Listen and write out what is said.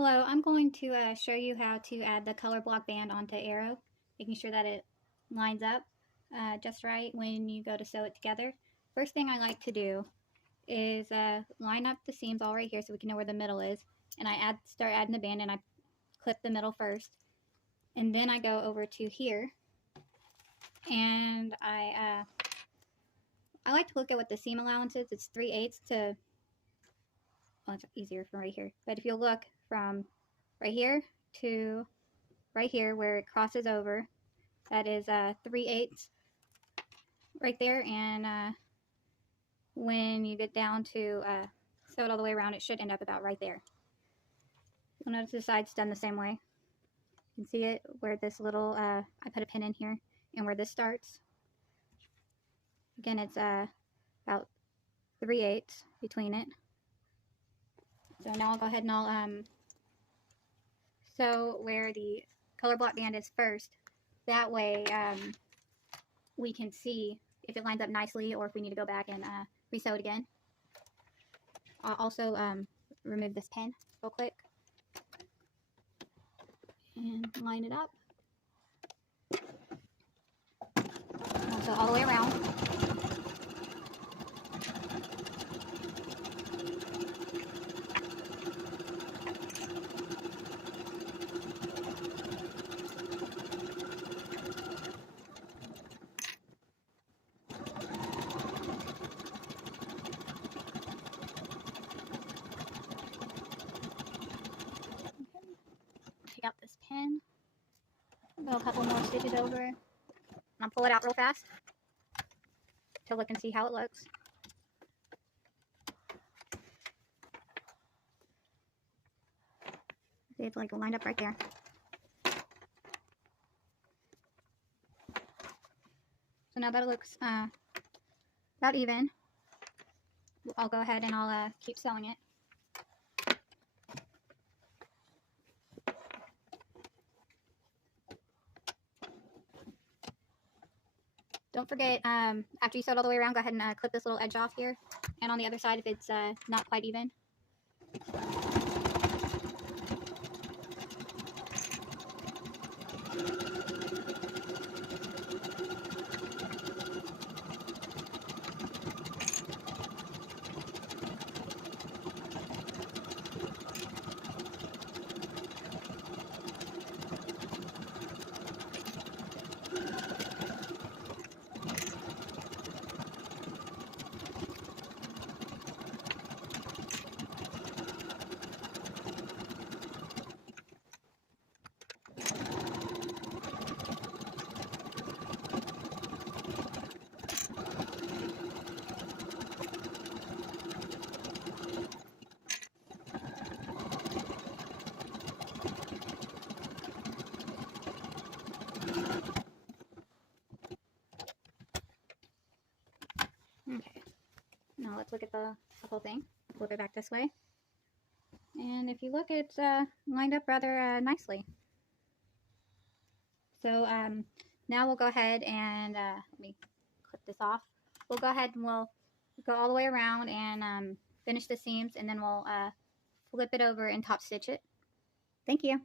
Hello, I'm going to show you how to add the color block band onto Arrow, making sure that it lines up just right when you go to sew it together. First thing I like to do is line up the seams all right here so we can know where the middle is, and I start adding the band and I clip the middle first, and then I go over to here and I like to look at what the seam allowance is. It's 3/8 to, well, it's easier from right here, but if you look from right here to right here where it crosses over, that is 3/8 right there, and when you get down to sew it all the way around, it should end up about right there. You'll notice the side's done the same way. You can see it where this little, I put a pin in here, and where this starts. Again, it's about 3/8 between it. So now I'll go ahead and I'll sew where the color block band is first. That way we can see if it lines up nicely or if we need to go back and re-sew it again. I'll also remove this pin real quick and line it up. Also all the way around. Take out this pin, go a couple more stitches over, and I'll pull it out real fast to look and see how it looks. See, it's like lined up right there. So now that it looks about even, I'll go ahead and I'll keep sewing it. Don't forget, after you sew it all the way around, go ahead and clip this little edge off here. And on the other side if it's not quite even. Okay, now let's look at the whole thing. Flip it back this way. And if you look, it's lined up rather nicely. So now we'll go ahead and, let me clip this off. We'll go ahead and we'll go all the way around and finish the seams, and then we'll flip it over and top stitch it. Thank you.